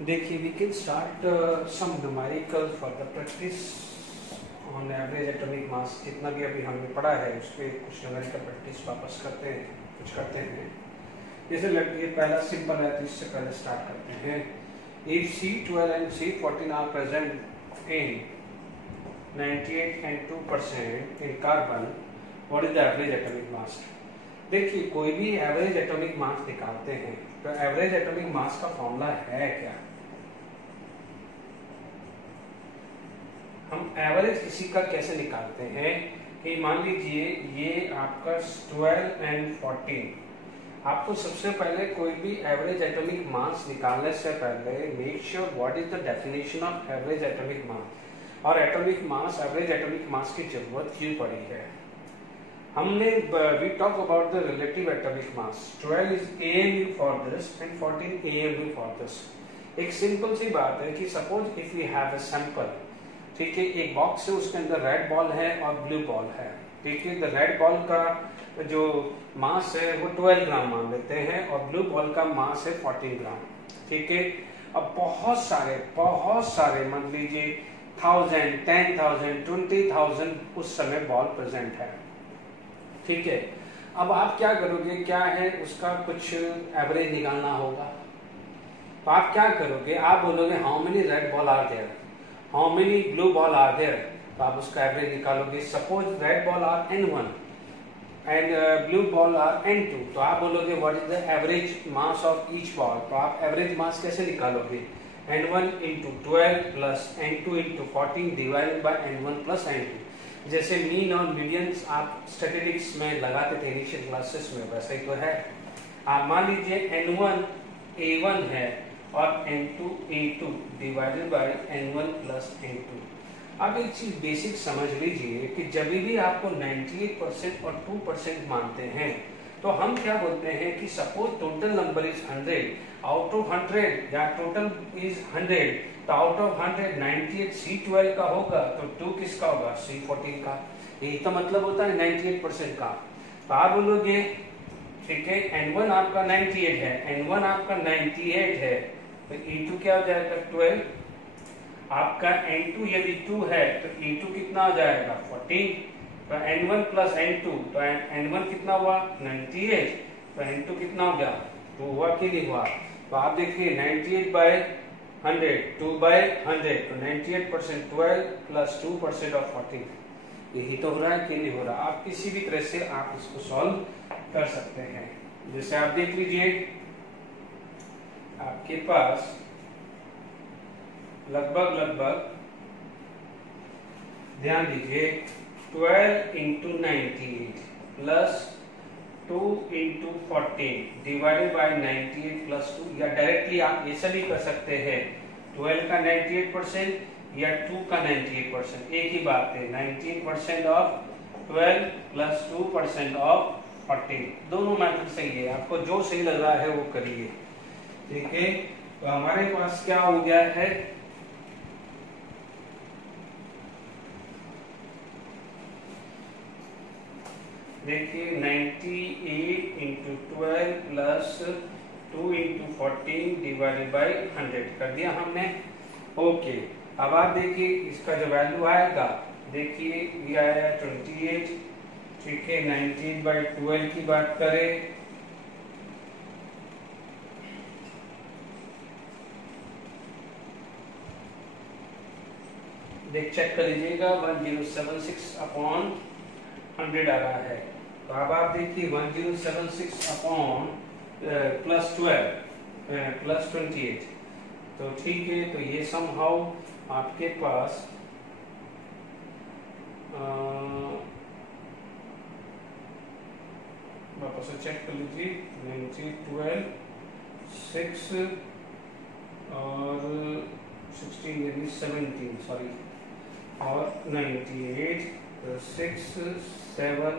देखिए, we can start some numerical for the practice on average atomic mass. जितना भी अभी हमने पढ़ा है उसके कुछ न्यूमेरिकल प्रैक्टिस वापस करते हैं, कुछ करते हैं। जैसे लगती है पहला सिंपल है तो इससे पहले स्टार्ट करते हैं। If C12 and C14 are present in 98.2% in carbon, what is the average atomic mass? देखिए, कोई भी एवरेज एटॉमिक मास निकालते हैं तो एवरेज एटॉमिक मास का फॉर्मूला है क्या? हम एवरेज किसी का कैसे निकालते हैं कि मान लीजिए ये आपका 12 and 14। आपको सबसे पहले कोई भी एवरेज एटॉमिक मास निकालने से पहले make sure what is the definition of average atomic mass और atomic mass, average atomic mass की जरूरत क्यों पड़ी है। हमने we talk about the relative atomic mass. 12 is AMU for this and 14 AMU for this. एक सिंपल सी बात है कि suppose if we have a sample, ठीक है, एक बॉक्स है, उसके अंदर रेड बॉल है और ब्लू बॉल है, ठीक है। द रेड बॉल का जो मास है वो 12 ग्राम मान लेते हैं और ब्लू बॉल का मास है 14 ग्राम, ठीक है। अब बहुत सारे मान लीजिए 1000, 10,000, 20,000 उस समय बॉल प्रेजेंट है, ठीक है। अब आप क्या करोगे, क्या है उसका कुछ एवरेज निकालना होगा। तो आप क्या करोगे, आप बोलोगे how many red ball are there, how many blue ball are there, तो आप उसका एवरेज निकालोगे। Suppose red ball are N1 and blue ball are N2, तो आप बोलोगे what is the average mass of each ball. तो आप average mass कैसे निकालोगे, N1 into 12 plus N2 into 14 divided by N1 plus N2। जैसे mean और millions आप स्टैटिस्टिक्स में लगाते थे इनिशियल क्लासेस में, वैसे ही तो है। आप मान लीजिए N1 A1 है और N2 A2 divided by N1 plus N2। अब एक चीज बेसिक समझ लीजिए कि जब भी आपको 98% और 2% मानते हैं तो हम क्या बोलते हैं कि suppose total number is 100, out of 100 या टोटल इज 100, तो आउट ऑफ 100 98 C12 का होगा तो 2 किसका होगा, C14 का। यही तो मतलब होता है 98% का। तो आप बोलोगे ठीक है, N1 आपका 98 है, N1 आपका 98 है, तो E2 क्या हो जाएगा 12। आपका N2 यदि 2 है तो E2 कितना हो जाएगा 14। तो N1 प्लस N2, तो N1 कितना हुआ 98, तो N2 कितना हो गया 2 हुआ कि नहीं हुआ। तो आप देखिए 98 बाय 100, 2 बाय 100, तो 98% 12 प्लस 2% ऑफ 14, यही तो हो रहा है कि नहीं हो रहा। आप किसी भी तरह से आप इसको सॉल्व कर सकते हैं। जैसे आप देख लीजिए आपके पास लगभग ध्यान दीजिए 12 into 98 plus 2 into 14 divided by 98 plus 2, या डायरेक्टली आप ऐसा भी कर सकते हैं 12 का 98% या 2 का 98%, एक ही बात है। 19% ऑफ 12 प्लस 2% ऑफ 14, दोनों मेथड सही है, आपको जो सही लग रहा है वो करिए, ठीक है। तो हमारे पास क्या हो गया है, देखिए 98 into 12 plus 2 into 14 divided by 100 कर दिया हमने, ओके। अब आप देखिए इसका जो वैल्यू आएगा, देखिए ये आया 28, ठीक है। 19 बाई 12 की बात करें देख चेक कर लीजिएगा 1076 अपॉन 100 आ रहा है। तो अब आप देखिए 1076 अपॉन प्लस 12 प्लस 28, तो ठीक है। तो ये समहाउ आपके पास वापस से चेक कर लीजिए 90, 12, 6 और 16 यानी 17, सॉरी, और 98, 6, 7,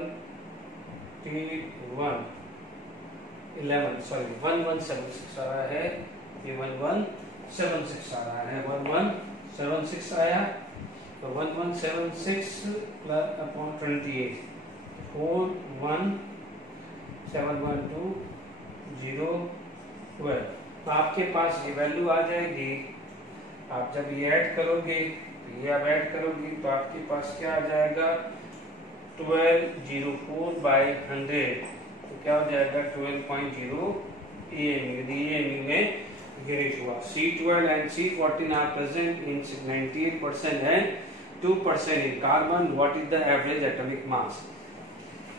1, 11, सॉरी 1176 आ रहा है, ये 1176 आ रहा है, 1176 आया। तो 1176 प्लस अपॉन 28, 4, 1, 7, 1, 2, 0, 12, तो आपके पास ये वैल्यू आ जाएगी। आप जब ये ऐड करोगे तो ये आप ऐड करोगे तो आपके पास क्या आ जाएगा 1204 by 100, तो क्या हो जाएगा 12.0 AMU। यदि AMU में गिरेज हुआ। C12 and C14 are present in 98% and 2% in carbon. What is the average atomic mass?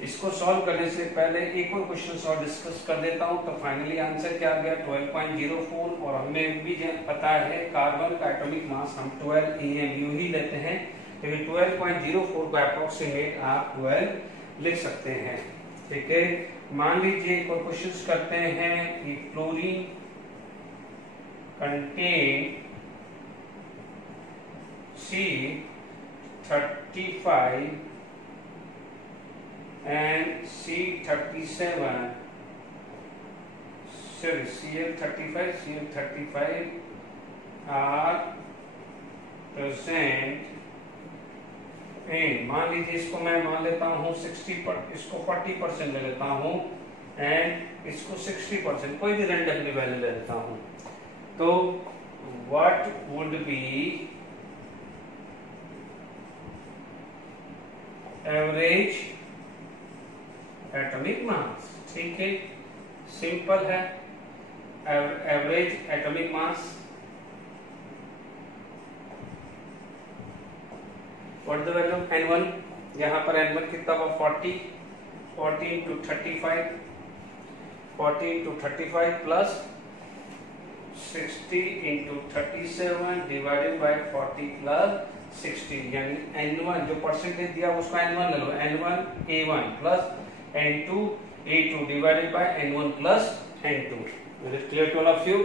इसको सॉल्व करने से पहले एक और क्वेश्चन और डिस्कस कर देता हूं। तो फाइनली आंसर क्या आ गया 12.04, और हमें भी पता है कार्बन का एटॉमिक मास हम 12 AMU ही लेते हैं, क्योंकि 12.04 को अप्रोक्सीमेट आप 12 लिख सकते हैं। ठीक है, मान लीजिए एक और क्वेश्चन करते हैं कि chlorine contain C35 and C37, sorry Cl35 are present in, मान लीजिए इसको मैं मान लेता हूँ 60%, इसको 40% ले लेता हूँ एंड इसको 60%, कोई भी रैंडमली वैल्यू ले लेता हूँ। तो what would be average atomic mass? ठीक है, सिंपल है। Average atomic mass what the value N1, यहाँ पर N1 कितना हुआ 40 into 35, 40 into 35 plus 60 into 37 divided by 40 plus 60, यानी N1 जो परसेंटेज दिया उसका N1 ले लो, N1 A1 plus N2 A2 divided by N1 plus N2। Is it clear to all of you?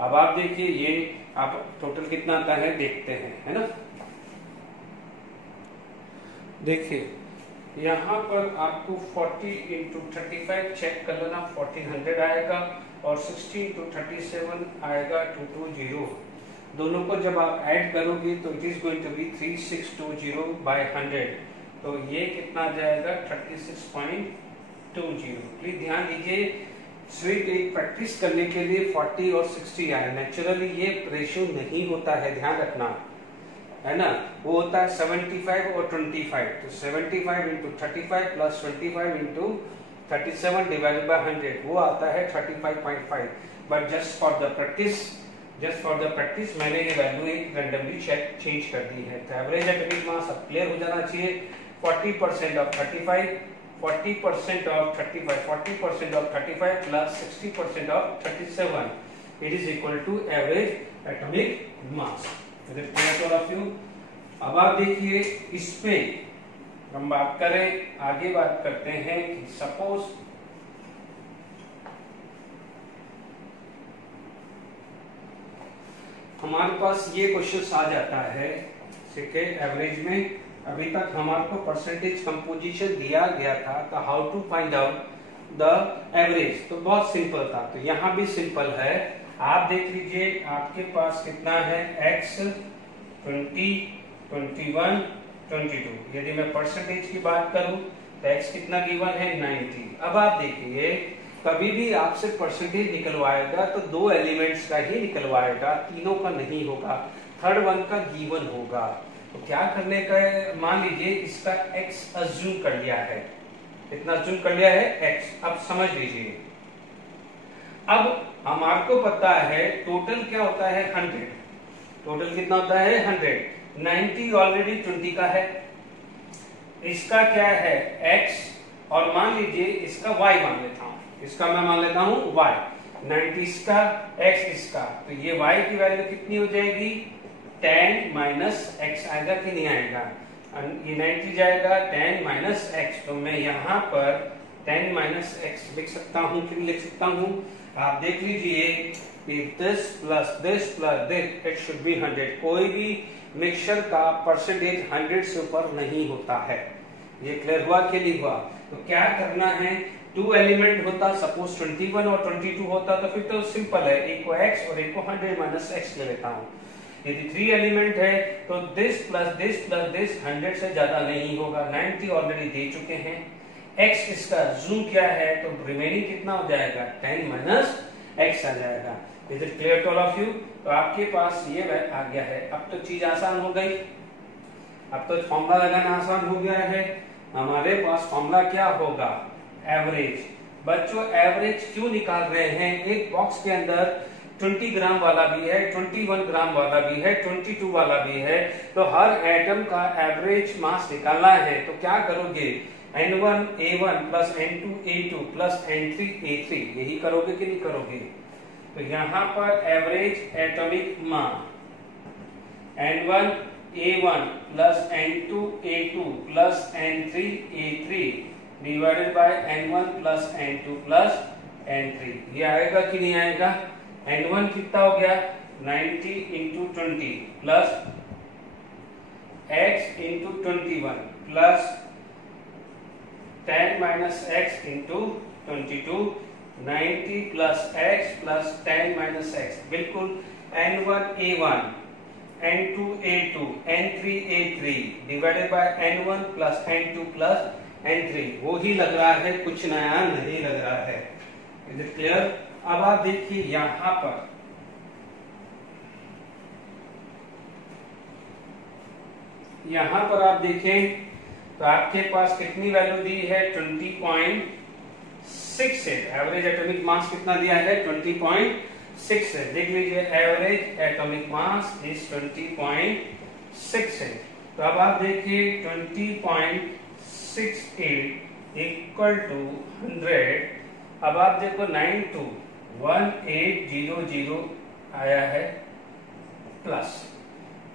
अब आप देखिए ये आप टोटल कितना आता है देखते हैं, है ना। देखिए यहाँ पर आपको 40 into 35 चेक कर लेना, 1400 आएगा और 60 into 37 आएगा 220। दोनों को जब आप ऐड करोगे तो it is going to be 3620 by 100, तो ये कितना आ जाएगा 36.20। प्लीज ध्यान दीजिए, सिर्फ एक प्रैक्टिस करने के लिए 40 और 60 आए, नेचुरली ये रेशियो नहीं होता है, ध्यान रखना, है ना। वो होता है 75 और 25, तो 75 into 35 plus 25 into 37 divided by 100, वो आता है 35.5। But just for the practice मैंने ये वैल्यू एक रैंडमली चेंज कर दी है। तो एवरेज एटॉमिक मास अब क्लियर हो जाना चाहिए, 40% of 35, 40% of 35, 40% of 35 plus 60% of 37, it is equal to average atomic mass। Is it clear to all of you? अब आप देखिए इस पे हम बात करें, आगे बात करते हैं कि सपोज हमारे पास ये क्वेश्चन आ जाता है, ठीक है, एवरेज में अभी तक हमारे को परसेंटेज कंपोजिशन दिया गया था, तो how to find out the average, तो बहुत सिंपल था। तो यहाँ भी सिंपल है, आप देख लीजिए आपके पास कितना है x 20, 21, 22। यदि मैं परसेंटेज की बात करूं तो x कितना गिवन है 90। अब आप देखिए कभी भी आपसे परसेंटेज निकलवाएगा तो दो एलिमेंट्स का ही निकलवाएगा, तीनों का नहीं होगा, थर्ड वन का गिवन होगा। तो क्या करने का है, मान लीजिए इसका x अज्यूम कर लिया है, कितना अज्यूम कर लिया है x। अब समझ लीजिए, अब हमारे को पता है टोटल क्या होता है 100, टोटल कितना होता है 100, 90 ऑलरेडी 20 का है, इसका क्या है x, और मान लीजिए इसका y मान लेता हूं, इसका मैं मान लेता हूं y, 90 इसका x इसका, तो ये y की वैल्यू कितनी हो जाएगी 10 माइनस x आएगा कि नहीं आएगा, ये 90 जाएगा 10 माइनस x, तो मैं यहाँ पर 10 माइनस x लिख सकता हूँ कि नहीं लिख सकता हूँ। आप देख लीजिए if this plus this it should be 100, कोई भी मिक्सचर का परसेंटेज 100 से ऊपर नहीं होता है। ये क्लियर हुआ कि नहीं हुआ? तो क्या करना है, टू एलिमेंट होता, सपोज 21 और 22 होता तो फिर तो सिंपल है, एक को x और एक को 100 माइनस x ले लेता हूँ। यदि 3 एलिमेंट है तो दिस प्लस दिस 100 से ज्यादा नहीं होगा, 90 ऑलरेडी दे चुके हैं। x इसका जूम क्या है तो रिमेनिंग कितना हो जाएगा 10 माइनस x आ जाएगा। Is it clear to all of you? तो आपके पास ये आ गया है। अब तो चीज आसान हो गई, अब तो फॉर्मूला लगाना आसान हो गया है। हमारे पास फॉर्मूला क्या होगा? एवरेज। बच्चों एवरेज क्यों निकाल रहे हैं? एक बॉक्स के अंदर 20 ग्राम वाला भी है, 21 ग्राम वाला भी है, 22 वाला भी है, तो हर एटम का एवरेज मास निकालना है। तो क्या करोगे? N1 A1 plus N2 A2 plus N3 A3, यही करोगे कि नहीं करोगे? तो यहाँ पर average atomic mass N1 A1 plus N2 A2 plus N3 A3 divided by N1 plus N2 plus N3, ये आएगा कि नहीं आएगा? N1 कितना हो गया? 90 into 20 plus x into 21 plus 10 minus x into 22, 90 plus x plus 10 minus x, बिल्कुल N1 A1 N2 A2 N3 A3 divided by N1 plus N2 plus N3, वो ही लग रहा है, कुछ नया नहीं लग रहा है। Is it clear? अब आप देखिए यहां पर आप देखें तो आपके पास कितनी वैल्यू दी है? 20.6 है। एवरेज एटॉमिक मास कितना दिया है? 20.6 है। देख लीजिए एवरेज एटॉमिक मास इज 20.6 है। तो अब आप देखिए 20.68 इक्वल टू 100। अब आप देखो 921800 आया है plus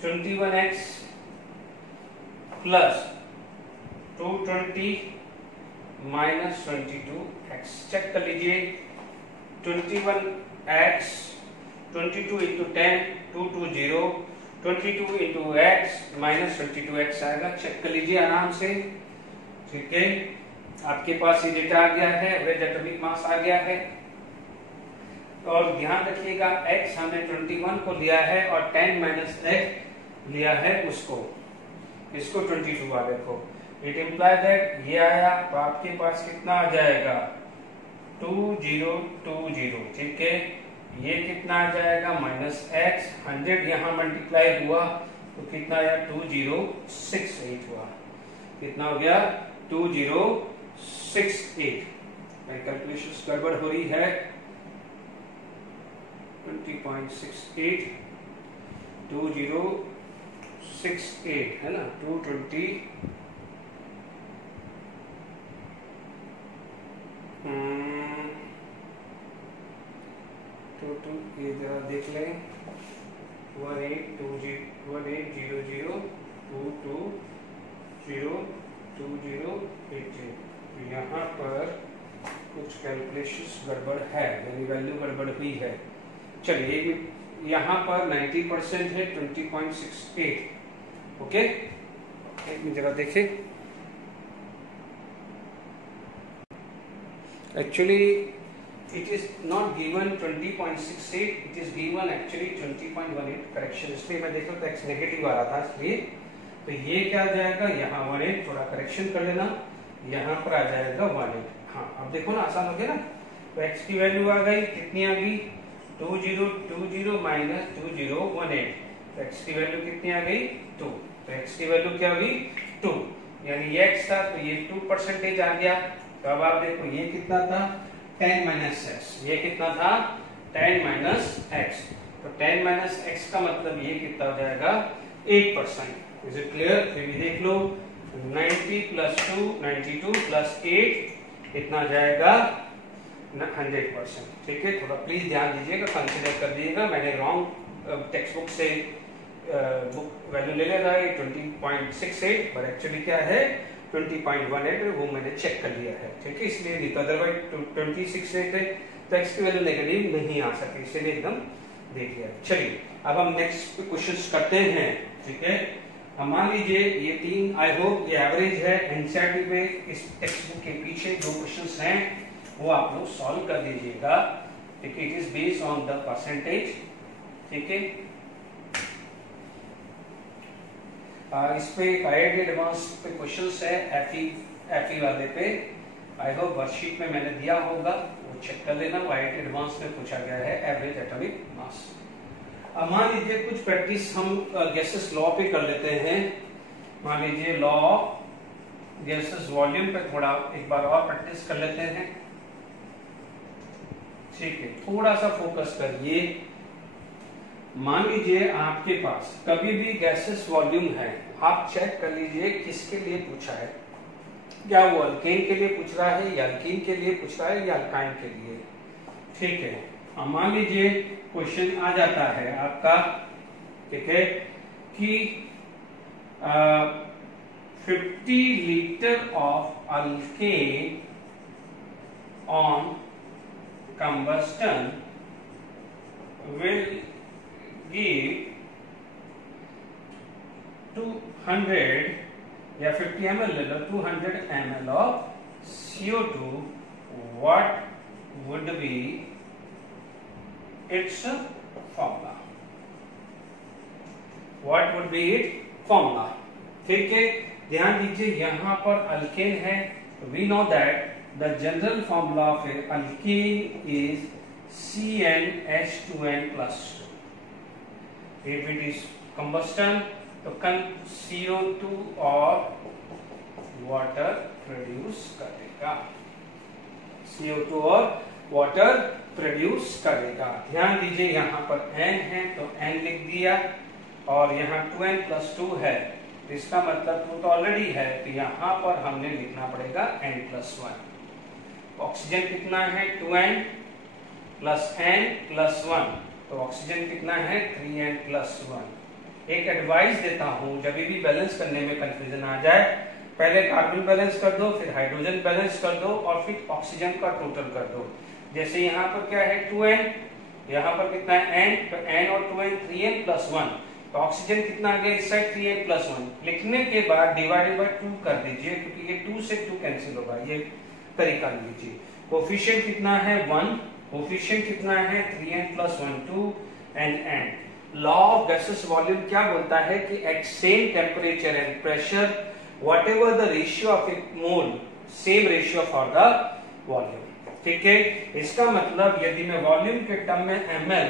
21x plus 220 minus 22x। Check कर लीजिए 21x 22 into 10 220, 22 into x minus 22x आएगा। चेक कर लीजिए आराम से, ठीक है। आपके पास ये डेटा आ गया है, एवरेज एटॉमिक मास आ गया है। और ध्यान रखिएगा x हमने 21 को लिया है और 10 माइनस x लिया है उसको, इसको 22 आ देखो। इट इम्प्लाई दैट ये आया, तो आपके पास कितना आ जाएगा? 2020, ठीक है। ये कितना आ जाएगा? माइनस x, 100 यहाँ मल्टीप्लाई हुआ तो कितना आया? 2068 हुआ। कितना हो गया? 2068। कैलकुलेशन गड़बड़ हो रही है। 20.68 2068 है ना? 220 ये जरा देख लें। 180022202080। यहाँ पर कुछ कैलकुलेशंस गड़बड़ है, यानी वैल्यू गड़बड़ हुई है। चलिए यहाँ पर 90% है 20.68, ओके। एक मिनट जरा देखें। Actually it is not given 20.68, it is given actually 20.18। Correction इसलिए मैं देख रहा था x नेगेटिव आ रहा था, इसलिए तो ये क्या आ जाएगा? यहाँ 18, थोड़ा करेक्शन कर लेना, यहाँ पर आ जाएगा 18। हाँ अब देखो ना, आसान हो गया ना। तो x की वैल्यू आ गई, कितनी आ गई? 2020 माइनस 2018। तो x की वैल्यू कितनी आ गई? 2। तो x की वैल्यू क्या हुई? 2, यानी ये x था तो ये 2% आ गया। तो अब आप देखो ये कितना था? 10 माइनस एक्स। ये कितना था? 10 माइनस एक्स। तो 10 माइनस एक्स का मतलब ये कितना हो जाएगा? 8%। Is it clear? फिर भी देख लो 90 प्लस 2 92 प्लस 8 कितना जाएगा? 100%। ठीक है, थोड़ा प्लीज ध्यान दीजिएगा, कंसीडर कर दीजिएगा। मैंने रॉन्ग टेक्स्ट बुक से बुक वैल्यू ले लेता है 20.68, पर एक्चुअली क्या है 20.18, वो मैंने चेक कर लिया है। ठीक है, इसलिए नहीं तो अदरवाइज 26 है तो एक्स की वैल्यू नेगेटिव नहीं आ सकती, इसलिए एकदम देख लिया। चलिए अब हम नेक्स्ट क्वेश्चंस करते हैं। ठीक है, हम मान लीजिए ये 3, आई होप ये एवरेज है। एनसीईआरटी पे इस टेक्स्ट बुक के पीछे जो क्वेश्चंस हैं वो आप लोग सॉल्व कर दीजिएगा। ठीक है, it is based on the percentage. ठीक है, इस पे आईआईटी एडवांस पे क्वेश्चंस है एफई वाले पे। आई होप वर्कशीट में मैंने दिया होगा, वो चेक कर लेना, वाइट एडवांस में पूछा गया है एवरेज एटॉमिक मास। अब मान लीजिए कुछ प्रैक्टिस हम गैसेस लॉ पे कर लेते हैं। मान लीजिए लॉ ऑफ गैसेस वॉल्यूम पे थोड़ा एक बार और प्रैक्टिस कर लेते हैं। ठीक है, थोड़ा सा फोकस करिए। मान लीजिए आपके पास कभी भी गैसेस वॉल्यूम है, आप चेक कर लीजिए किसके लिए पूछा है, क्या वो अल्केन के लिए पूछ रहा है या अल्कीन के लिए पूछ रहा है या अल्काइन के लिए। ठीक है, अब मान लीजिए क्वेश्चन आ जाता है आपका, ठीक है, कि 50 litre of alkane on combustion will give 200 या 50 ml ले लो, 200 ml of CO2, what would be its formula? What would be its formula? ठीक है, ध्यान दीजिए यहाँ पर अल्केन है, we know that the general formula of alkene is CnH2n plus 2. If it is combustion, तो CO2 और वाटर प्रोड्यूस करेगा, CO2 और वाटर प्रोड्यूस करेगा। ध्यान दीजिए यहाँ पर n है तो n लिख दिया, और यहाँ 2n plus 2 है, इसका मतलब 2 तो ऑलरेडी है, तो यहाँ पर हमने लिखना पड़ेगा n plus 1। ऑक्सीजन कितना है 2n plus n plus 1, तो ऑक्सीजन कितना है 3n plus 1। एक एडवाइस देता हूं, जब भी बैलेंस करने में कंफ्यूजन आ जाए, पहले कार्बन बैलेंस कर दो, फिर हाइड्रोजन बैलेंस कर दो, और फिर ऑक्सीजन का टोटल कर दो। जैसे यहाँ पर क्या है 2n, यहाँ पर कितना है n, तो n और 2n 3n plus 1, तो ऑक्सीजन कितना आ गया इस साइड 3n plus 1। लिखने के बाद डिवाइडेड बाय 2 कर दीजिए, क्योंकि ये 2 से 2 कैंसिल होगा, ये तरीका लीजिए। कोफिशिएंट कितना है 1, कोफिशिएंट कितना है 3n plus 1 2 and n। Law of gases volume क्या बोलता है कि at same temperature and pressure whatever the ratio of a mole, same ratio for the volume. ठीक है, इसका मतलब यदि मैं वॉल्यूम के टर्म में ml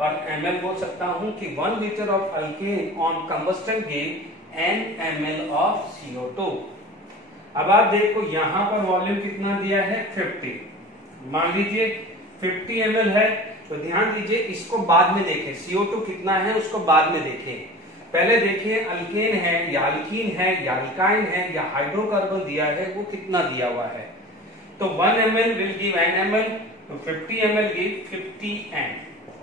और ml बोल सकता हूं कि 1 litre of alkane on combustion give n ml of CO2। अब आप देखो यहाँ पर वॉल्यूम कितना दिया है 50, मान लीजिए 50 ml है, तो ध्यान दीजिए इसको बाद में देखें, CO2 कितना है उसको बाद में देखें, पहले देखिए अल्केन है या अल्कीन है या अल्काइन है या हाइड्रोकार्बन दिया है, वो कितना दिया हुआ है। तो 1 ml will give n ml, तो 50 ml गिव 50n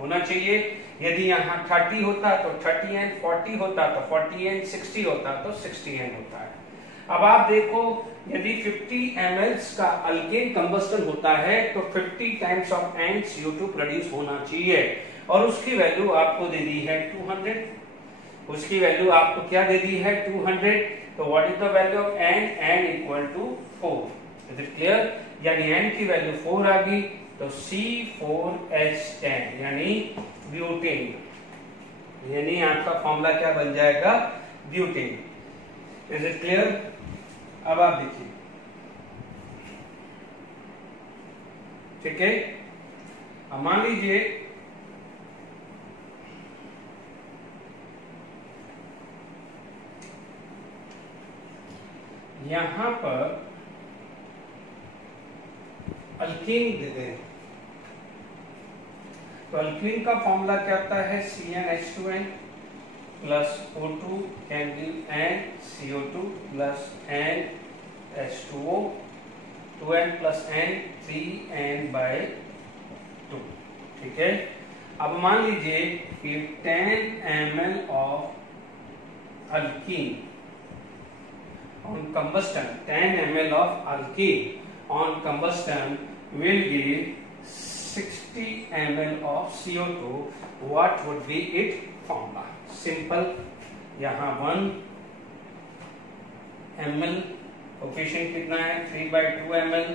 होना चाहिए। यदि यहाँ 30 होता तो 30n, 40 होता तो 40n, 60 होता तो 60n होता है। अब आप देखो यदि 50 ml का अल्केन कंबस्टन होता है तो 50 times of n CO2 produce होना चाहिए, और उसकी वैल्यू आपको दे दी है 200, उसकी वैल्यू आपको क्या दे दी है 200। तो what is the value of n, n equal to 4। Is it clear? यानी n की वैल्यू 4 आ गई, तो C4H10 यानी ब्यूटेन, यानी आपका फॉर्मूला क्या बन जाएगा ब्यूटेन। Is it clear? अब आप देखिए, ठीक है, अब मान लीजिए यहां पर अल्कीन दे दें, तो अल्कीन का फॉर्मूला क्या होता है CnH2n plus O2 can give n CO2 plus n H2O, 2n plus n 3n by 2। ठीक है, अब मान लीजिए कि 10 ml of alkene on combustion, 10 ml of alkene on combustion will give 60 ml of CO2, what would be its formula? Simple, यहाँ 1 ml, coefficient कितना है 3/2 ml,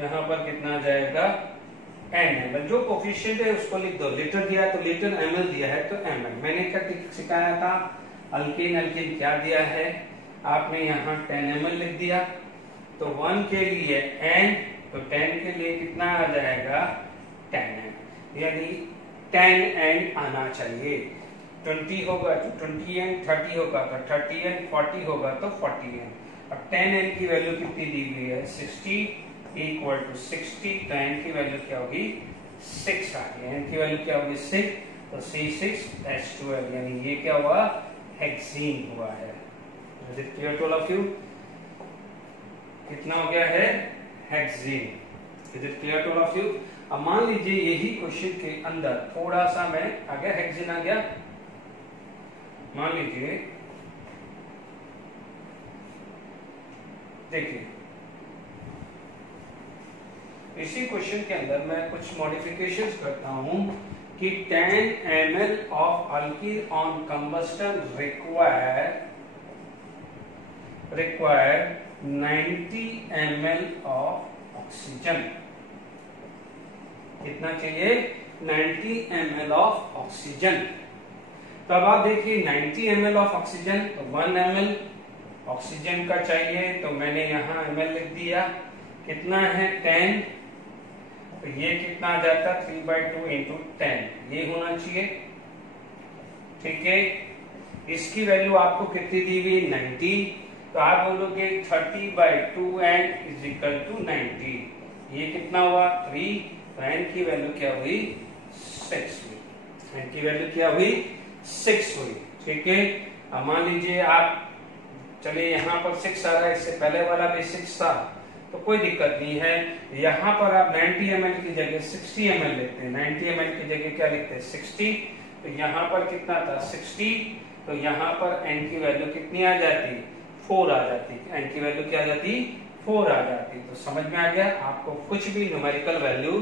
यहाँ पर कितना जाएगा n ml, जो कोफिशिएंट है उसको लिख दो, लीटर दिया है तो लीटर, ml दिया है तो ml। मैंने क्या सिखाया था, अल्केन क्या दिया है, आपने यहाँ 10 ml लिख दिया, तो 1 के लिए n तो 10 के लिए कितना आ जाएगा 10n, यानी 10n आना चाहिए। 20 होगा तो 20n, 30 होगा तो 30n, 40 होगा तो 40n। अब 10n की वैल्यू कितनी दी हुई है 60 इक्वल टू 60, तो n की वैल्यू क्या होगी 6 आ गई। n की वैल्यू क्या होगी 6, तो C6H12, यानी ये क्या हुआ हेक्सीन हुआ है। Is it clear to all of you? कितना हो गया है hexene. Is it clear to all of you? अब मान लीजिए यही क्वेश्चन के अंदर थोड़ा सा मैं आ गया, हेक्सीन आ गया। मान लीजिए देखिए इसी क्वेश्चन के अंदर मैं कुछ मॉडिफिकेशंस करता हूं कि 10 ml of alkyne on combustion require 90 ml of oxygen. कितना चाहिए 90 ml ऑफ ऑक्सीजन। तो अब आप देखिए 90 ml ऑफ ऑक्सीजन, तो 1 ml ऑक्सीजन का चाहिए, तो मैंने यहां ml लिख दिया। कितना है 10, तो ये कितना आ जाता 3/2 इंटू 10, ये होना चाहिए। ठीक है, इसकी वैल्यू आपको कितनी दी हुई 90, तो आप बोलोगे 30/2 n इज इक्वल टू 90। ये कितना हुआ 3, तो n की वैल्यू क्या हुई 6 हुई। n की वैल्यू क्या हुई 6 हुई। ठीक है, अब मान लीजिए आप चलिए यहाँ पर 6 आ रहा है, इससे पहले वाला भी 6 था, तो कोई दिक्कत नहीं है। यहाँ पर आप 90 ml की जगह 60 ml लेते हैं, 90 ml की जगह क्या लिखते हैं 60, तो यहाँ पर कितना था 60, तो यहाँ पर n की वैल्यू कितनी आ जाती 4 आ जाती। n की वैल्यू क्या आ जाती 4 आ जाती। तो समझ में आ गया, आपको कुछ भी न्यूमेरिकल वैल्यू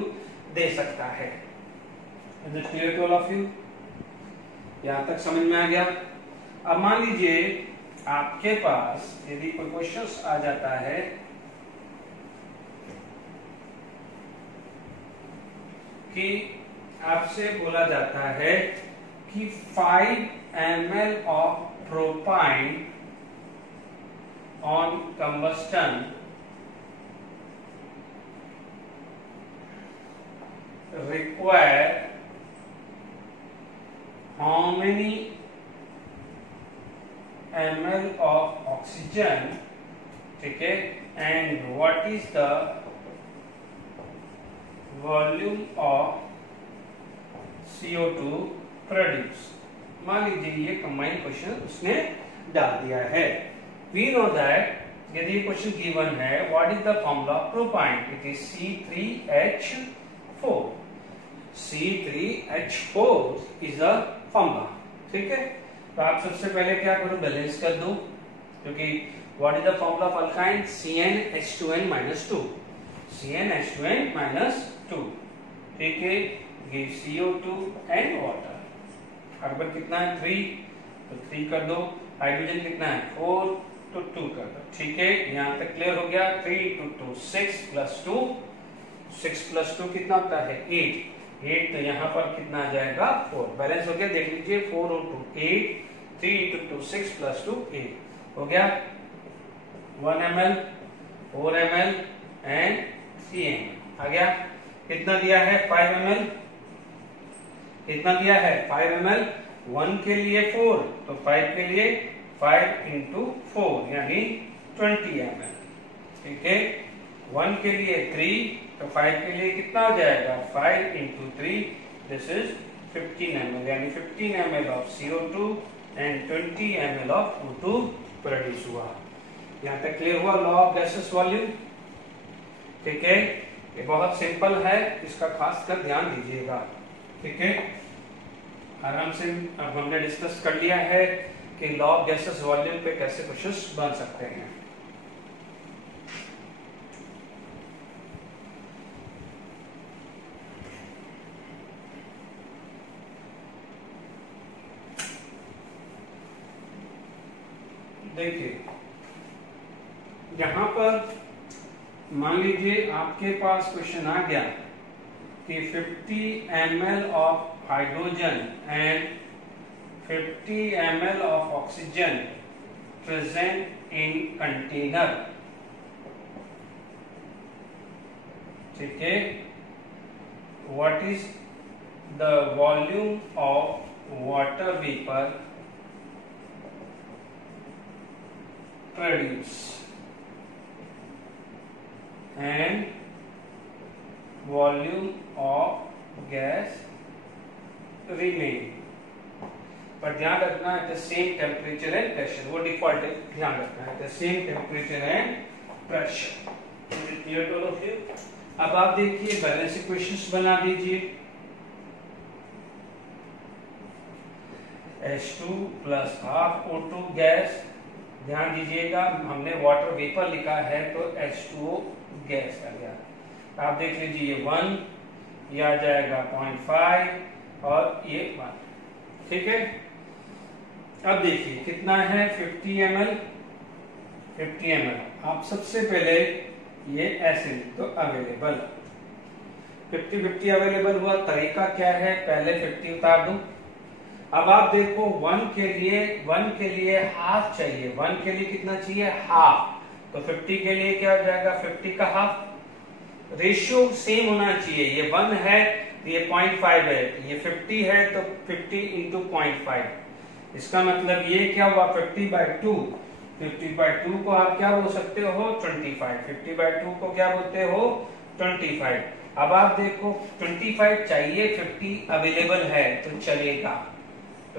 दे सकता है। Is it clear to all of you? यहाँ तक समझ में आ गया। अब मान लीजिए आपके पास यदि कोई क्वेश्चन आ जाता है कि आपसे बोला जाता है कि 5 ml of propyne on combustion require how many ml of oxygen, ठीक है, and what is the volume of CO2 produced। मान लीजिए ये कंबाइंड क्वेश्चन उसने डाल दिया है। We know that यदि क्वेश्चन गिवन है what is the formula of propine, it is C3H4। C3H4 is the formula। ठीक है, तो आप सबसे पहले क्या करो बैलेंस कर दो, क्योंकि what is the formula of alkyne CnH2n minus 2, CnH2n minus 2। ठीक है, give CO2 and water। Carbon कितना है 3, तो 3 कर दो। हाइड्रोजन कितना है 4, तो 2 कर दो। ठीक है, यहाँ तक क्लियर हो गया। 3 × 2 6 + 2, 6 + 2 कितना होता है 8, तो यहाँ पर कितना आ जाएगा 4। बैलेंस हो गया, देख लीजिए 4 × 2 8, 3 × 2 6 + 2 8 हो गया। 1 ml, 4 ml एंड 3 ml आ गया। कितना दिया है 5 ml, कितना दिया है 5 ml। 1 के लिए 4, तो 5 के लिए 5 × 4 यानी 20 ml। ठीक है, 1 के लिए 3, तो 5 के लिए कितना हो जाएगा 5 × 3, दिस इज 15 ml, यानी 15 ml of CO2 and 20 ml of O2 produce हुआ। यहाँ तक क्लियर हुआ लॉ ऑफ गैसेस वॉल्यूम। ठीक है, ये बहुत सिंपल है, इसका खास कर ध्यान दीजिएगा। ठीक है, आराम से अब हमने डिस्कस कर लिया है कि लॉ ऑफ गैसेस वॉल्यूम पे कैसे क्वेश्चंस बन सकते हैं। देखिए यहां पर मान लीजिए आपके पास क्वेश्चन आ गया कि 50 ml of hydrogen and 50 ml of oxygen present in container ठीक है, what is the volume of water vapour produce and volume of gas remain, पर ध्यान रखना है the same temperature and pressure, वो डिफॉल्ट है, ध्यान रखना है the same temperature and pressure. Clear to all of you. अब आप देखिए बैलेंस इक्वेशंस बना दीजिए, H2 plus half O2 gas, ध्यान दीजिएगा हमने वाटर वेपर लिखा है तो H2O गैस आ गया। आप देख लीजिए ये 1, ये आ जाएगा 0.5 और ये 1, ठीक है। अब देखिए कितना है 50 ml, 50 ml। आप सबसे पहले ये ऐसे तो अवेलेबल 50-50 अवेलेबल हुआ, तरीका क्या है, पहले 50 उतार दूं। अब आप देखो 1 के लिए हाफ चाहिए, 1 के लिए कितना चाहिए, हाफ, तो 50 के लिए क्या हो जाएगा, 50 का हाफ। रेशियो सेम होना चाहिए, ये 1 है तो ये 0.5 है, ये 50 है तो 50 इंटू 0.5, इसका मतलब ये क्या हुआ 50/2, 50/2 को आप क्या बोल सकते हो 25, 50/2 को क्या बोलते हो 25। अब आप देखो 25 चाहिए, 50 अवेलेबल है तो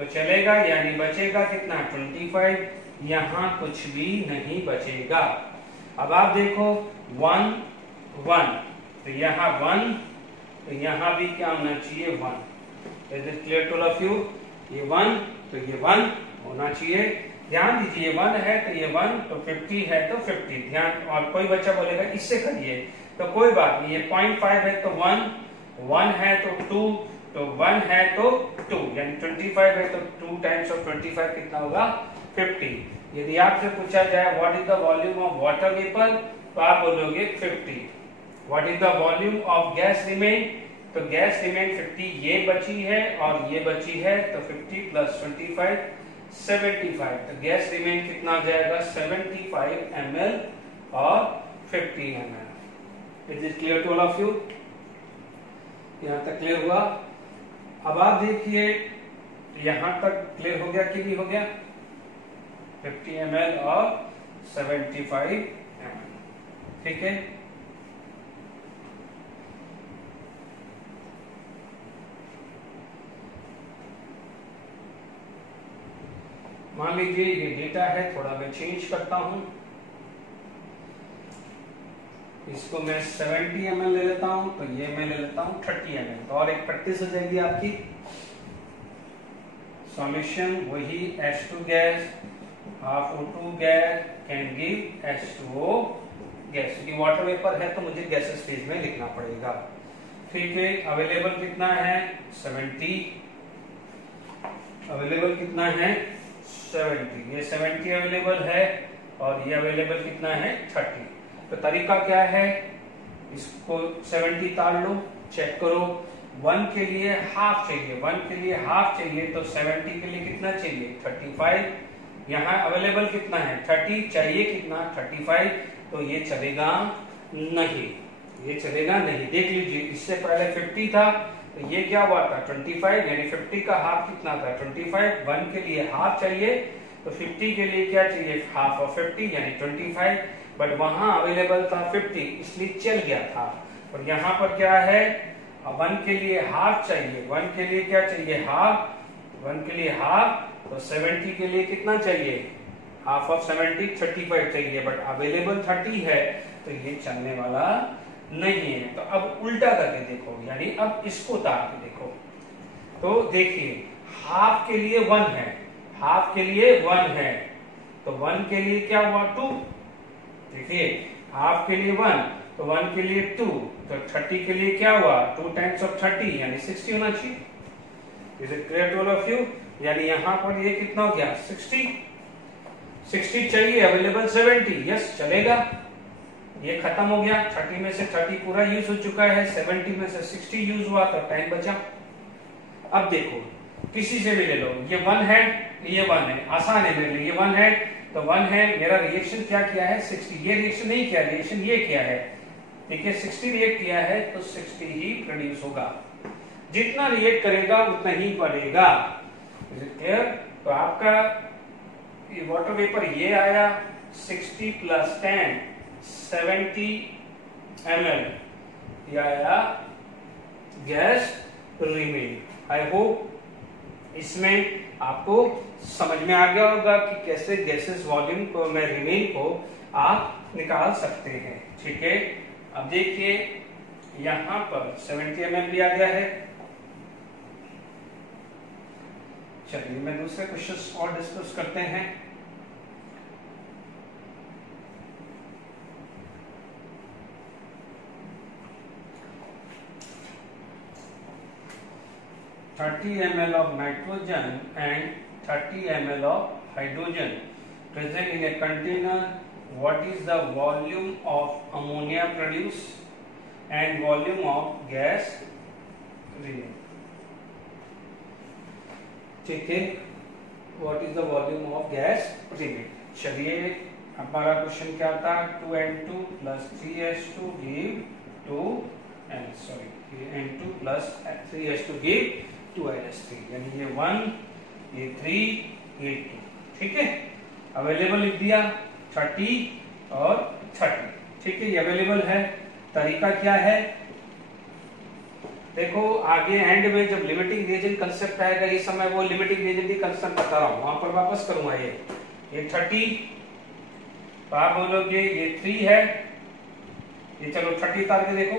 चलेगा, यानी बचेगा कितना 25, यहाँ कुछ भी नहीं बचेगा। अब आप देखो 1 1, तो यहाँ 1, तो यहाँ भी क्या होना चाहिए 1। Is it clear to all of you, ये 1 तो ये 1 होना चाहिए। ध्यान दीजिए 1 है तो ये 1, तो 50 है तो 50, ध्यान। और कोई बच्चा बोलेगा इससे करिए, तो कोई बात नहीं, ये 0.5 है तो 1, 1 है तो 2, तो 1 है तो 2, यानी 25 है तो 2 टाइम्स ऑफ 25 कितना होगा 50। यदि आपसे पूछा जाए what is the volume of water vapour, तो आप बोलोगे 50। What is the volume of gas remain, तो गैस रिमेन 50 ये बची है और ये बची है, तो 50 प्लस 25 75, तो गैस रिमेन कितना आ जाएगा 75 ml और 50 ml। Is it clear to all of you, यहां तक क्लियर हुआ। अब आप देखिए यहां तक क्लियर हो गया कि नहीं हो गया, 50 ml और 75 ml, ठीक है। मान लीजिए ये डेटा है, थोड़ा मैं चेंज करता हूं, इसको मैं 70 ml ले लेता हूं, तो ये मैं ले लेता हूं 30 ml, तो और एक प्रैक्टिस हो जाएगी आपकी। सॉल्यूशन वही H2 gas half O2 gas can give H2O gas, क्योंकि वाटर वेपर है तो मुझे गैसेस फेज में लिखना पड़ेगा, ठीक है। अवेलेबल कितना है 70, अवेलेबल कितना है 70, ये 70 अवेलेबल है और ये अवेलेबल कितना है 30। तो तरीका क्या है, इसको 70 तार लो, चेक करो 1 के लिए हाफ चाहिए, 1 के लिए हाफ चाहिए तो 70 के लिए कितना चाहिए 35, यहाँ अवेलेबल कितना है 30, चाहिए कितना 35, तो ये चलेगा नहीं, ये चलेगा नहीं। देख लीजिए इससे पहले 50 था तो ये क्या हुआ था 25, यानी 50 का हाफ कितना था 25, 1 के लिए हाफ चाहिए तो 50 के लिए क्या चाहिए हाफ ऑफ 50 यानी 25, बट वहां अवेलेबल था 50 इसलिए चल गया था। और यहाँ पर क्या है 1 के लिए हाफ चाहिए, 1 के लिए क्या चाहिए हाफ, 1 के लिए हाफ, तो 70 के लिए कितना चाहिए हाफ ऑफ 70 35 चाहिए, बट अवेलेबल 30 है तो ये चलने वाला नहीं है। तो अब उल्टा करके देखो, यानी अब इसको उतार के देखो, तो देखिए हाफ के लिए 1 है, हाफ के लिए 1 है, तो 1 के लिए क्या हुआ 2, देखिए हाफ के लिए 1 तो 1 के लिए 2, तो 30 के लिए क्या हुआ 2 टाइम्स ऑफ 30 यानी 60 होना चाहिए। Is it clear to all of you, यानी यहाँ पर ये कितना हो गया 60 चाहिए, अवेलेबल 70, यस चलेगा, ये खत्म हो गया, 30 में से 30 पूरा यूज हो चुका है, 70 में से 60 यूज हुआ तो 10 बचा। अब देखो किसी से भी ले लो, ये 1 है ये 1 है, आसान है मेरे लिए, ये 1 है तो 1 है, मेरा रिएक्शन क्या किया है 60, ये रिएक्शन नहीं किया, रिएक्शन ये किया है देखिए 60 रिएक्ट किया है तो 60 ही प्रोड्यूस होगा, जितना रिएक्ट करेगा उतना ही बढ़ेगा। क्लियर? तो आपका वाटर वेपर ये आया 60 प्लस 10 70 ml, ये आया गैस रिमेन। आई होप इसमें आपको समझ में आ गया होगा कि कैसे गैसेस वॉल्यूम को में रिमेन को आप निकाल सकते हैं। ठीक है, अब देखिए यहां पर 70 ml भी आ गया है। चलिए मैं दूसरे क्वेश्चंस और डिस्कस करते हैं। "30 ml of nitrogen and 30 ml of hydrogen present in a container. What is the volume of ammonia produced and volume of gas remain?" ठीक है, what is the volume of gas remain? चलिए हमारा question क्या था, 2n2 plus 3s2 give 2n2 plus 3s2 give 2ns3, यानी ये 1 ये 3 ये 2। ठीक है, अवेलेबल लिख दिया 30 और 30। ठीक है, ये अवेलेबल है। तरीका क्या है, देखो आगे एंड में जब लिमिटिंग रिएजेंट कंसेप्ट आएगा, इस समय वो लिमिटिंग रिएजेंट की कंसेप्ट बता रहा हूं, वहां पर वापस करूंगा। ये 30 तो आप बोलोगे ये 3 है, ये चलो 30 उतार के देखो,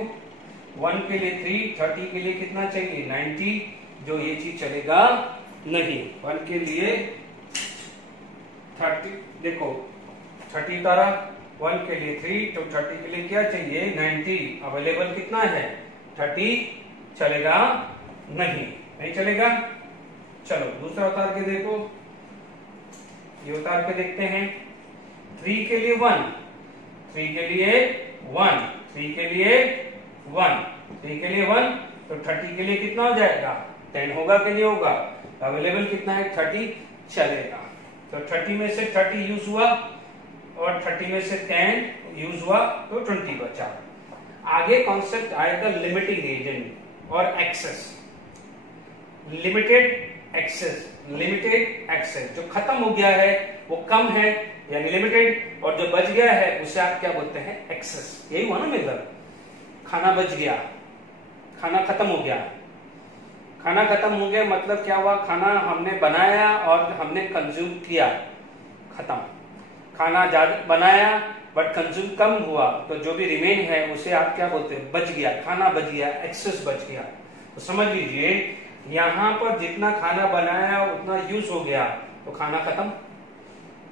1 के लिए 3, 30 के लिए कितना चाहिए 90, जो ये चीज चलेगा नहीं। 1 के लिए 30 देखो 30 उतारा, 1 के लिए 3 तो 30 के लिए क्या चाहिए 90। अवेलेबल कितना है 30, चलेगा नहीं चलेगा। चलो दूसरा उतार के देखो, ये उतार के देखते हैं। 3 के लिए 1, 3 के लिए 1, 3 के लिए 1, 3 के लिए 1 तो 30 के लिए कितना हो जाएगा 10 होगा कि नहीं होगा। अवेलेबल कितना है 30, चलेगा। तो 30 में से 30 यूज हुआ और 30 में से 10 यूज हुआ तो 20 बचा। आगे कॉन्सेप्ट आएगा लिमिटिंग रिएजेंट और एक्सेस। लिमिटेड एक्सेस जो खत्म हो गया है वो कम है यानी लिमिटेड, और जो बच गया है उसे आप क्या बोलते हैं एक्सेस। यही हुआ ना मेरा, खाना बच गया, खाना खत्म हो गया। खाना खत्म हो गया मतलब क्या हुआ, खाना हमने बनाया और हमने कंज्यूम किया, खत्म। खाना ज्यादा बनाया बट कंज्यूम कम हुआ, तो जो भी रिमेन है उसे आप क्या बोलते हैं बच गया, खाना बच गया, एक्सेस बच गया। तो समझ लीजिए यहां पर जितना खाना बनाया उतना यूज हो गया तो खाना खत्म,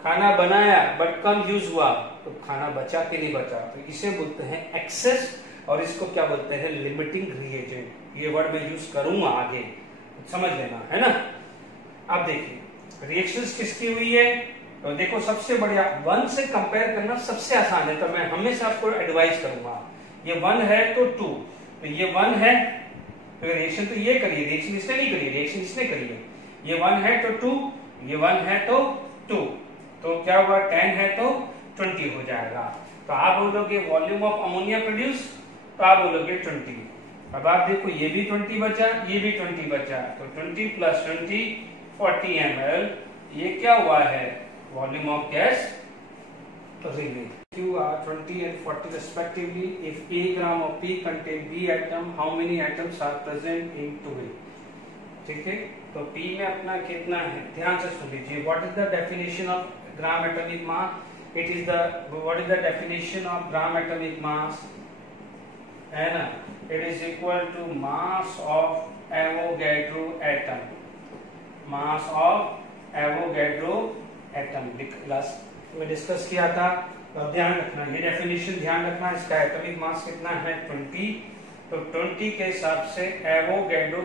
खाना बनाया बट कम यूज हुआ तो खाना बचा कि नहीं बचा, तो इसे बोलते हैं एक्सेस और इसको क्या बोलते हैं लिमिटिंग रिएजेंट। ये वर्ड मैं यूज करूंगा आगे, समझ लेना है ना। अब देखिए रिएक्शंस किसकी हुई है, तो देखो सबसे बढ़िया 1 से कंपेयर करना सबसे आसान है, तो मैं हमेशा आपको एडवाइस करूंगा। ये 1 है तो 2, तो ये 1 है तो रिएक्शन तो ये करिए, रिएक्शन इसने नहीं करी, रिएक्शन इसने करी है। ये 1 है तो 2, ये 1 है तो 2, तो क्या हुआ 10 है तो 20 हो जाएगा। तो आप बोलोगे वॉल्यूम ऑफ अमोनिया प्रोड्यूस, तो आप बोलोगे 20। अब आप देखो ये भी 20 बचा, ये भी 20 बचा, तो 20 प्लस 20 40 ml, ये क्या हुआ है volume of gas remain. Q are 20 and 40 respectively. If A gram of P contain B atom, how many atoms are present in 2A? ठीक है, तो P में अपना कितना है ध्यान से सुन लीजिए। What is the definition of gram atomic mass? It is the what is the definition of gram atomic mass? है ना, it is equal to mass of Avogadro atom. Mass of Avogadro atom class में discuss किया था, तो ध्यान रखना ये definition ध्यान रखना। इसका एटॉमिक मास कितना है 20, तो 20 के हिसाब से एवोगैड्रो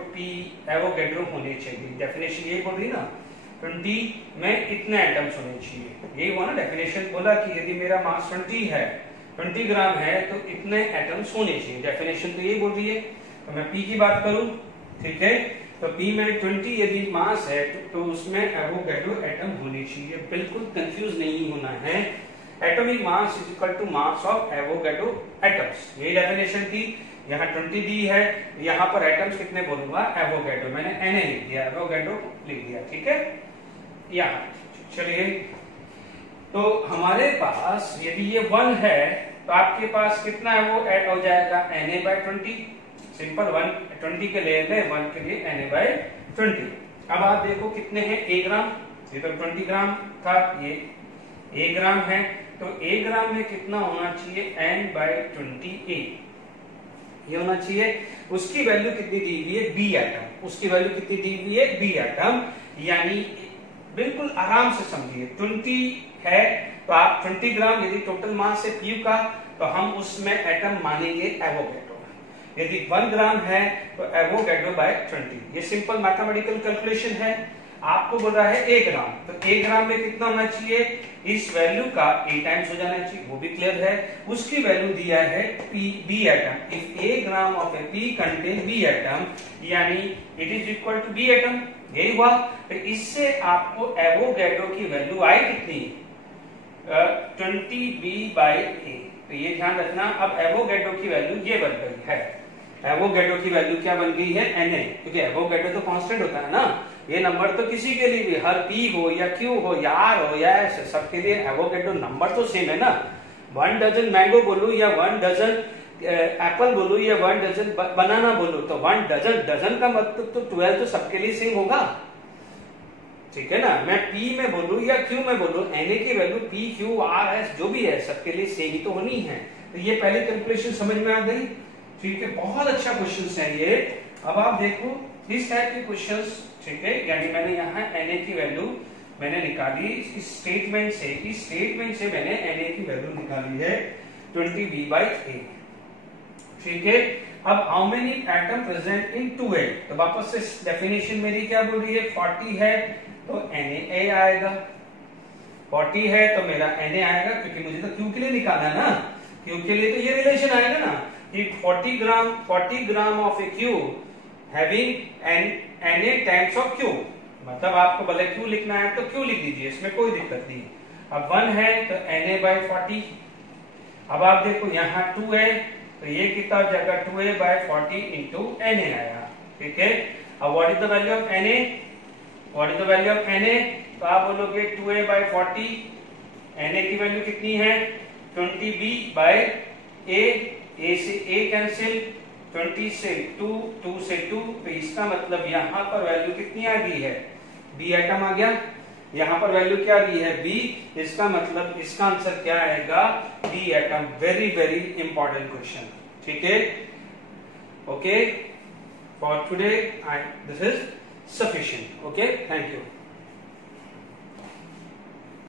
होने चाहिए। डेफिनेशन यही बोल रही ना 20 में इतने एटम्स होने चाहिए, यही हुआ ना डेफिनेशन। बोला कि यदि मेरा मास 20 है 20 ग्राम है तो इतने एटम्स होने चाहिए, डेफिनेशन तो यही बोल रही है। तो मैं पी की बात करूं, ठीक है, तो पी में 20 यदि मास है तो उसमें एवोगैड्रो एटम होने चाहिए। बिल्कुल कंफ्यूज नहीं होना है, atomic mass is equal to mass of Avogadro atoms. यही डेफिनेशन थी। यहाँ 20 दी है, यहाँ पर एटम्स कितने बोलूंगा एवोगैड्रो, मैंने Na लिख दिया, एवोगैड्रो लिख दिया, ठीक है। यहाँ चलिए, तो हमारे पास यदि ये 1 है तो आपके पास कितना है वो ऐड हो जाएगा Na/20। सिंपल, 20 के लिए 1 के लिए Na/20। अब आप देखो कितने हैं, 1 ग्राम, ये तो 20 ग्राम था, ये 1 ग्राम है, तो 1 ग्राम में कितना होना चाहिए N/20A, ये होना चाहिए। उसकी वैल्यू कितनी दी हुई है, B एटम, उसकी वैल्यू कितनी दी हुई है, B एटम। यानी बिल्कुल आराम से समझिए, 20 है तो आप 20 ग्राम यदि टोटल मास है Q का, तो हम उसमें एटम मानेंगे एवोगैड्रो। यदि 1 ग्राम है तो एवोगैड्रो/20। ये सिंपल मैथमेटिकल कैलकुलेशन है। आपको बोल रहा है 1 ग्राम, तो 1 ग्राम में कितना होना चाहिए, इस वैल्यू का A टाइम्स हो जाना चाहिए, वो भी क्लियर है। उसकी वैल्यू दिया है B atom. If A gram of a P contain B atom, यानी it is equal to B atom, यही हुआ। तो इससे आपको एवोगैड्रो की वैल्यू आई कितनी, 20B/A। तो ये ध्यान रखना। अब एवोगैड्रो की वैल्यू ये बन गई है, एवोगैड्रो की वैल्यू क्या बन गई है, Na, क्योंकि एवोगैड्रो तो कांस्टेंट होता है ना। ये नंबर तो किसी के लिए भी, हर P हो या Q हो या R हो या S, सबके लिए एवोगैड्रो नंबर तो सेम है ना। 1 डजन मैंगो बोलूं या 1 डजन एप्पल बोलूं या 1 डजन बनाना बोलूं, तो 1 डजन, डजन का मतलब तो 12 तो सबके लिए सेम होगा, ठीक है ना। मैं P में बोलूं या Q में बोलूं, Na की value P, Q, R, S जो भी है सबके लिए सेम ही तो होनी है। तो ये पहली कैलकुलेशन समझ में आ गई, ठीक है। बहुत अच्छा क्वेश्चन है ये। अब आप देखो इस टाइप के क्वेश्चंस, ठीक है। यानी मैंने यहाँ Na की वैल्यू मैंने निकाली इस स्टेटमेंट से, इस स्टेटमेंट से मैंने Na की वैल्यू निकाली है 20B/A, ठीक है। अब how many atom present in 2A, तो वापस से डेफिनेशन मेरी क्या बोल रही है, 40 है तो Na आएगा, 40 है तो मेरा Na आएगा, क्योंकि मुझे तो Q के लिए निकालना है ना। Q के लिए तो ये रिलेशन आएगा ना कि 40 ग्राम of A Q having Na times of Q, मतलब आपको भले Q लिखना है तो Q लिख दीजिए, इसमें कोई दिक्कत नहीं। अब 1 है तो Na/40। अब आप देखो यहाँ 2 है तो ये कितना हो जाएगा, 2A/40 इंटू Na आया, ठीक है। अब what is the value of Na, what is the value of Na, तो आप बोलोगे 2A/40, Na की वैल्यू कितनी है 20B/A, A से A कैंसिल, 20 से 2, 2 से 2, तो इसका मतलब यहाँ पर वैल्यू कितनी आ गई है, B एटम आ गया। यहाँ पर वैल्यू क्या दी है, B, इसका मतलब इसका आंसर क्या आएगा, B atom. Very very important question, ठीक है। Okay, for today this is sufficient. Okay, thank you.